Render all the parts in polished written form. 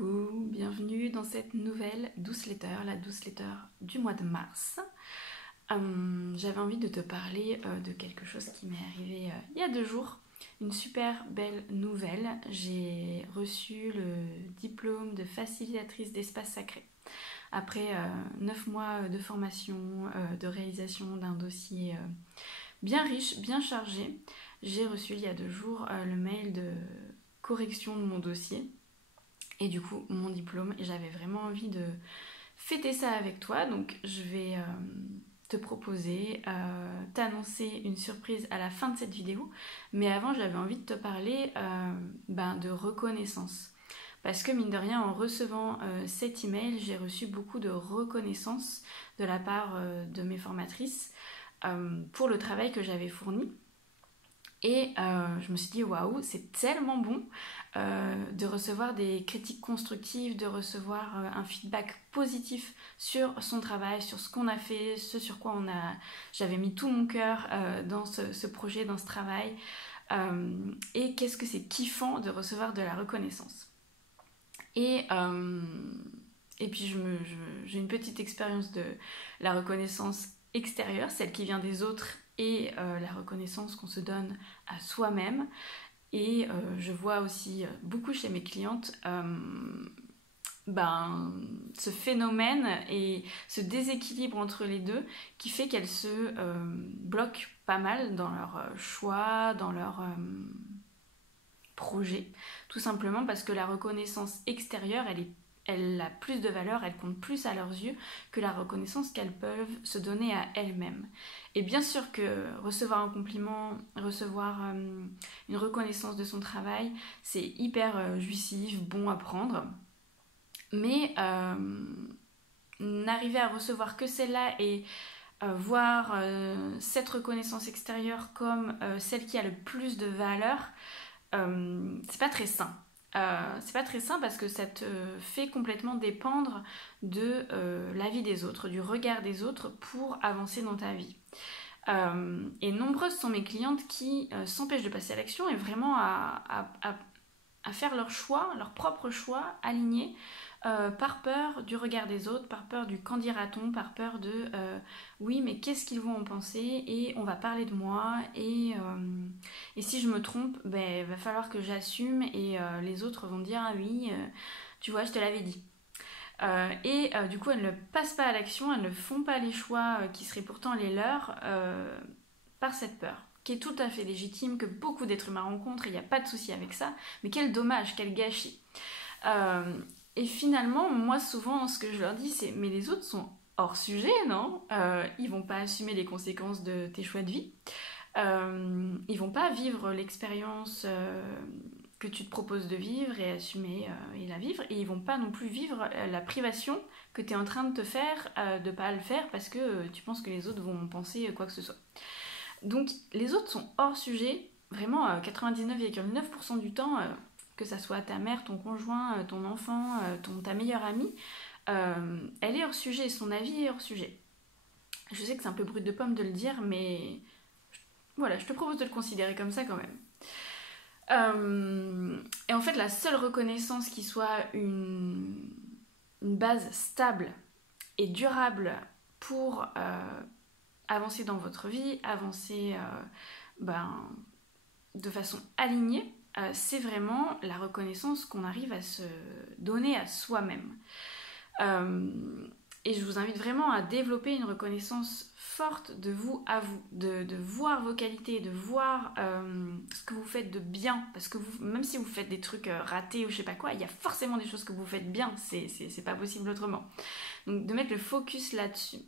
Coucou, bienvenue dans cette nouvelle douce letter, la douce letter du mois de mars. J'avais envie de te parler de quelque chose qui m'est arrivé il y a 2 jours. Une super belle nouvelle. J'ai reçu le diplôme de facilitatrice d'espace sacré. Après 9 mois de formation, de réalisation d'un dossier bien riche, bien chargé, j'ai reçu il y a 2 jours le mail de correction de mon dossier. Et du coup, mon diplôme, et j'avais vraiment envie de fêter ça avec toi. Donc, je vais te proposer, t'annoncer une surprise à la fin de cette vidéo. Mais avant, j'avais envie de te parler de reconnaissance. Parce que mine de rien, en recevant cet email, j'ai reçu beaucoup de reconnaissance de la part de mes formatrices pour le travail que j'avais fourni. Et je me suis dit, waouh, c'est tellement bon de recevoir des critiques constructives, de recevoir un feedback positif sur son travail, sur ce qu'on a fait, ce sur quoi j'avais mis tout mon cœur dans ce projet, dans ce travail. Et qu'est-ce que c'est kiffant de recevoir de la reconnaissance. Et puis j'ai une petite expérience de la reconnaissance extérieure, celle qui vient des autres, et la reconnaissance qu'on se donne à soi-même. Et je vois aussi beaucoup chez mes clientes ce phénomène et ce déséquilibre entre les deux qui fait qu'elles se bloquent pas mal dans leur choix, dans leur projet. Tout simplement parce que la reconnaissance extérieure, elle a plus de valeur, elle compte plus à leurs yeux que la reconnaissance qu'elles peuvent se donner à elles-mêmes. Et bien sûr que recevoir un compliment, recevoir une reconnaissance de son travail, c'est hyper jouissif, bon à prendre. Mais n'arriver à recevoir que celle-là et voir cette reconnaissance extérieure comme celle qui a le plus de valeur, c'est pas très sain. C'est pas très sain parce que ça te fait complètement dépendre de l'avis des autres, du regard des autres pour avancer dans ta vie. Et nombreuses sont mes clientes qui s'empêchent de passer à l'action et vraiment à faire leur choix, leur propre choix aligné par peur du regard des autres, par peur du qu'en dira-t-on, par peur de oui mais qu'est-ce qu'ils vont en penser et on va parler de moi et si je me trompe, va falloir que j'assume et les autres vont dire ah oui tu vois je te l'avais dit. Du coup elles ne passent pas à l'action, elles ne font pas les choix qui seraient pourtant les leurs par cette peur qui est tout à fait légitime, que beaucoup d'êtres humains rencontrent, il n'y a pas de souci avec ça, mais quel dommage, quel gâchis. Et finalement, moi souvent ce que je leur dis c'est mais les autres sont hors sujet, non ils vont pas assumer les conséquences de tes choix de vie, ils vont pas vivre l'expérience que tu te proposes de vivre et assumer et la vivre, et ils vont pas non plus vivre la privation que tu es en train de te faire de pas le faire parce que tu penses que les autres vont penser quoi que ce soit. Donc les autres sont hors sujet, vraiment 99,9% du temps, que ça soit ta mère, ton conjoint, ton enfant, ta meilleure amie, elle est hors sujet, son avis est hors sujet. Je sais que c'est un peu brut de pomme de le dire, mais voilà, je te propose de le considérer comme ça quand même. Et en fait, la seule reconnaissance qui soit une base stable et durable pour avancer dans votre vie, avancer de façon alignée, c'est vraiment la reconnaissance qu'on arrive à se donner à soi-même. Et je vous invite vraiment à développer une reconnaissance forte de vous à vous, de voir vos qualités, de voir ce que vous faites de bien, parce que même si vous faites des trucs ratés ou je sais pas quoi, il y a forcément des choses que vous faites bien, c'est pas possible autrement. Donc de mettre le focus là-dessus.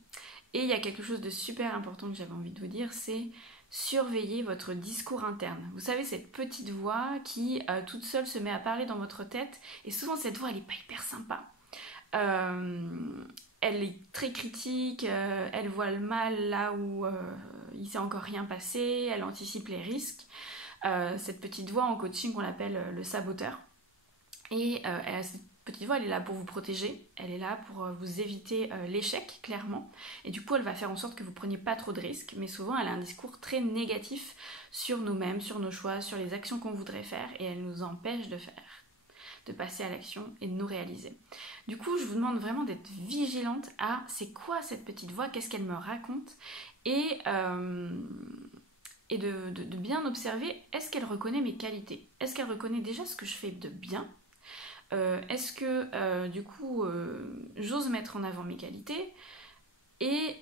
Et il y a quelque chose de super important que j'avais envie de vous dire, c'est surveiller votre discours interne. Vous savez, cette petite voix qui toute seule se met à parler dans votre tête, et souvent cette voix elle est pas hyper sympa. Elle est très critique, elle voit le mal là où il s'est encore rien passé, elle anticipe les risques. Cette petite voix en coaching, on l'appelle le saboteur. Et cette petite voix, elle est là pour vous protéger, elle est là pour vous éviter l'échec, clairement. Et du coup, elle va faire en sorte que vous ne preniez pas trop de risques, mais souvent, elle a un discours très négatif sur nous-mêmes, sur nos choix, sur les actions qu'on voudrait faire, et elle nous empêche de faire. de passer à l'action et de nous réaliser. Du coup, je vous demande vraiment d'être vigilante à c'est quoi cette petite voix, qu'est-ce qu'elle me raconte, et de bien observer, est-ce qu'elle reconnaît mes qualités? Est-ce qu'elle reconnaît déjà ce que je fais de bien? Est-ce que du coup j'ose mettre en avant mes qualités? Et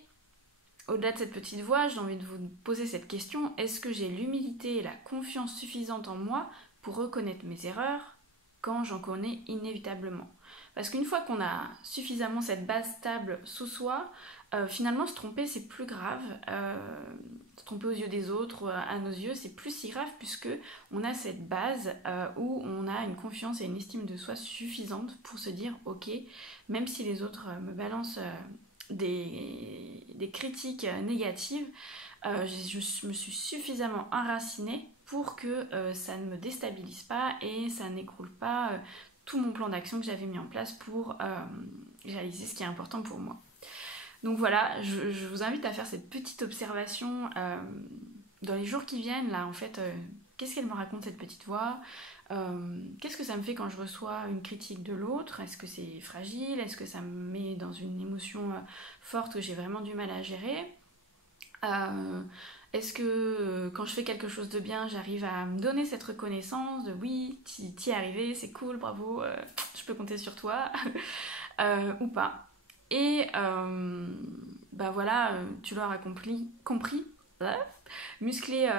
au-delà de cette petite voix, j'ai envie de vous poser cette question, est-ce que j'ai l'humilité et la confiance suffisante en moi pour reconnaître mes erreurs quand j'en connais inévitablement? Parce qu'une fois qu'on a suffisamment cette base stable sous soi, finalement se tromper c'est plus grave, se tromper aux yeux des autres, à nos yeux c'est plus si grave puisque on a cette base où on a une confiance et une estime de soi suffisante pour se dire ok, même si les autres me balancent des critiques négatives, je me suis suffisamment enracinée pour que ça ne me déstabilise pas et ça n'écroule pas tout mon plan d'action que j'avais mis en place pour réaliser ce qui est important pour moi. Donc voilà, je vous invite à faire cette petite observation dans les jours qui viennent, là en fait, qu'est-ce qu'elle me raconte cette petite voix? Qu'est-ce que ça me fait quand je reçois une critique de l'autre? Est-ce que c'est fragile? Est-ce que ça me met dans une émotion forte que j'ai vraiment du mal à gérer? Est-ce que quand je fais quelque chose de bien, j'arrive à me donner cette reconnaissance de oui, t'y es arrivé, c'est cool, bravo, je peux compter sur toi, ou pas? Et bah voilà, tu l'auras compris, muscler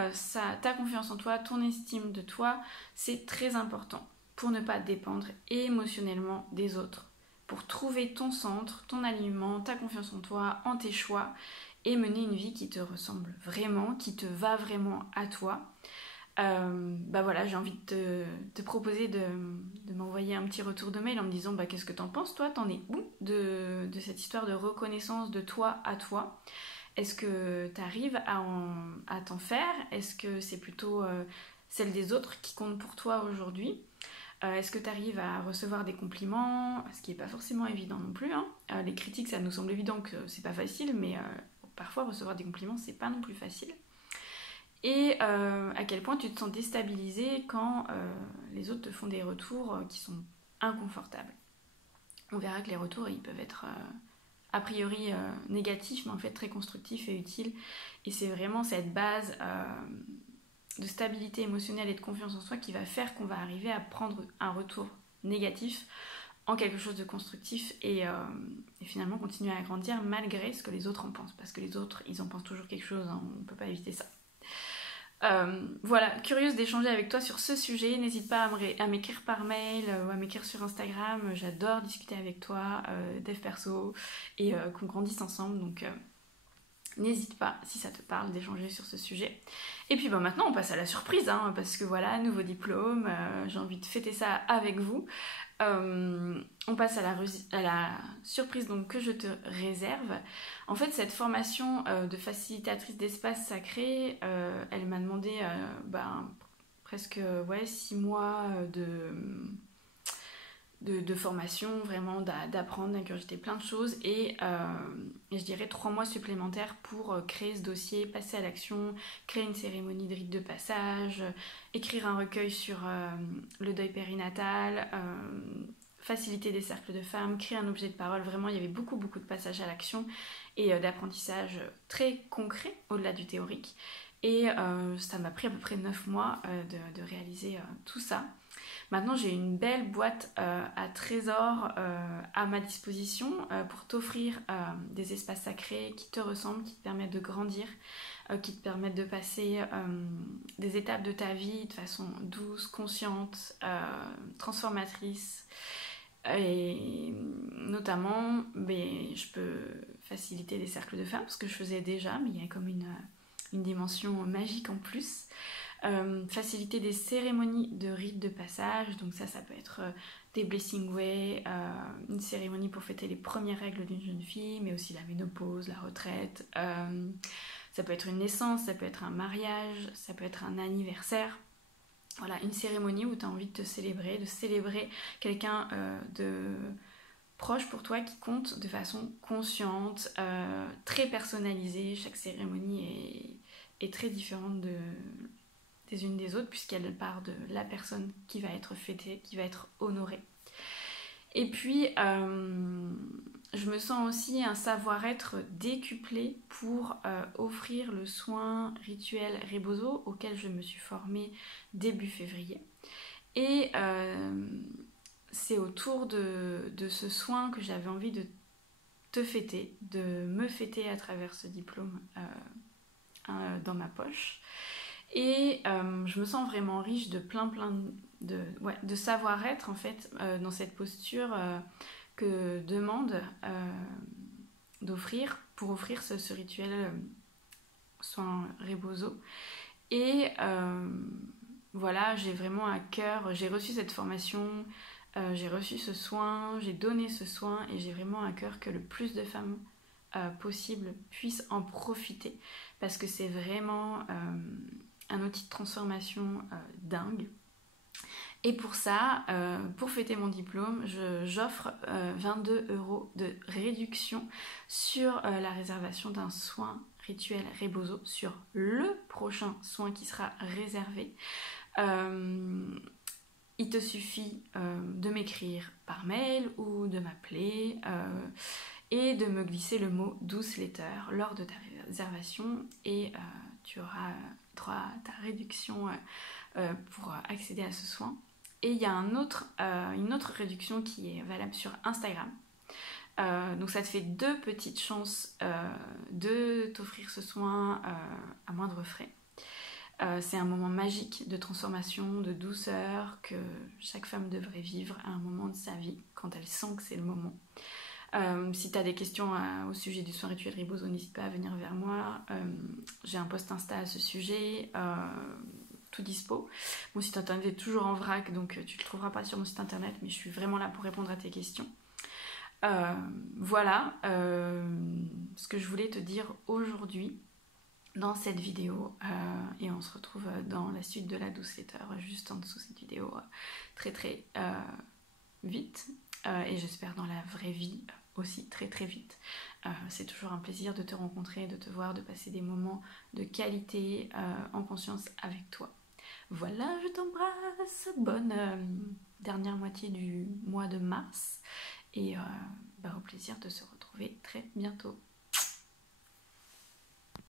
ta confiance en toi, ton estime de toi, c'est très important pour ne pas dépendre émotionnellement des autres, pour trouver ton centre, ton alignement, ta confiance en toi, en tes choix et mener une vie qui te ressemble vraiment, qui te va vraiment à toi. Bah voilà, j'ai envie de te proposer de m'envoyer un petit retour de mail en me disant bah, qu'est-ce que t'en penses toi, t'en es où de cette histoire de reconnaissance de toi à toi? Est-ce que t'arrives à t'en faire? Est-ce que c'est plutôt celle des autres qui compte pour toi aujourd'hui? Est-ce que tu arrives à recevoir des compliments? Ce qui n'est pas forcément évident non plus, hein. Les critiques, ça nous semble évident que c'est pas facile, mais parfois recevoir des compliments, c'est pas non plus facile. Et à quel point tu te sens déstabilisé quand les autres te font des retours qui sont inconfortables. On verra que les retours, ils peuvent être a priori négatifs, mais en fait très constructifs et utiles. Et c'est vraiment cette base de stabilité émotionnelle et de confiance en soi qui va faire qu'on va arriver à prendre un retour négatif en quelque chose de constructif et finalement continuer à grandir malgré ce que les autres en pensent. Parce que les autres, ils en pensent toujours quelque chose, hein, on ne peut pas éviter ça. Voilà, curieuse d'échanger avec toi sur ce sujet. N'hésite pas à m'écrire par mail ou à m'écrire sur Instagram. J'adore discuter avec toi, dev perso, et qu'on grandisse ensemble. Donc n'hésite pas, si ça te parle, d'échanger sur ce sujet. Et puis maintenant, on passe à la surprise, hein, parce que voilà, nouveau diplôme, j'ai envie de fêter ça avec vous. On passe à la surprise donc, que je te réserve. En fait, cette formation de facilitatrice d'espace sacré, elle m'a demandé presque 6 mois de formation, vraiment d'apprendre, d'ingurgiter plein de choses et je dirais 3 mois supplémentaires pour créer ce dossier, passer à l'action, créer une cérémonie de rite de passage, écrire un recueil sur le deuil périnatal, faciliter des cercles de femmes, créer un objet de parole. Vraiment, il y avait beaucoup de passages à l'action et d'apprentissage très concret au-delà du théorique. Et ça m'a pris à peu près 9 mois de réaliser tout ça. Maintenant, j'ai une belle boîte à trésors à ma disposition pour t'offrir des espaces sacrés qui te ressemblent, qui te permettent de grandir, qui te permettent de passer des étapes de ta vie de façon douce, consciente, transformatrice. Et notamment, je peux faciliter des cercles de femmes, ce que je faisais déjà, mais il y a comme une dimension magique en plus. Faciliter des cérémonies de rites de passage, donc ça peut être des blessing way, une cérémonie pour fêter les premières règles d'une jeune fille, mais aussi la ménopause, la retraite, ça peut être une naissance, ça peut être un mariage, ça peut être un anniversaire. Voilà, une cérémonie où tu as envie de célébrer quelqu'un de proche pour toi qui compte de façon consciente, très personnalisée. Chaque cérémonie est très différente des unes des autres, puisqu'elle part de la personne qui va être fêtée, qui va être honorée. Et puis, je me sens aussi un savoir-être décuplé pour offrir le soin rituel Rebozo auquel je me suis formée début février. Et c'est autour de ce soin que j'avais envie de te fêter, de me fêter à travers ce diplôme dans ma poche. Et je me sens vraiment riche de plein de savoir-être en fait dans cette posture que demande d'offrir pour offrir ce rituel soin Rebozo. Et voilà, j'ai vraiment à cœur, j'ai reçu cette formation, j'ai reçu ce soin, j'ai donné ce soin et j'ai vraiment à cœur que le plus de femmes possible puissent en profiter parce que c'est vraiment un outil de transformation dingue. Et pour ça, pour fêter mon diplôme, j'offre 22 € de réduction sur la réservation d'un soin rituel Rebozo sur le prochain soin qui sera réservé. Il te suffit de m'écrire par mail ou de m'appeler et de me glisser le mot douce letter lors de ta réservation et tu auras droit à ta réduction pour accéder à ce soin. Et il y a une autre réduction qui est valable sur Instagram. Donc ça te fait 2 petites chances de t'offrir ce soin à moindre frais. C'est un moment magique de transformation, de douceur que chaque femme devrait vivre à un moment de sa vie quand elle sent que c'est le moment. Si tu as des questions au sujet du soin rituel Rebozo, n'hésite pas à venir vers moi. J'ai un post Insta à ce sujet, tout dispo. Mon site internet est toujours en vrac, donc tu le trouveras pas sur mon site internet, mais je suis vraiment là pour répondre à tes questions. Voilà ce que je voulais te dire aujourd'hui dans cette vidéo et on se retrouve dans la suite de la douce letter juste en dessous de cette vidéo très vite et j'espère dans la vraie vie aussi très vite. C'est toujours un plaisir de te rencontrer, de te voir, de passer des moments de qualité en conscience avec toi. Voilà, je t'embrasse, bonne dernière moitié du mois de mars et au plaisir de se retrouver très bientôt.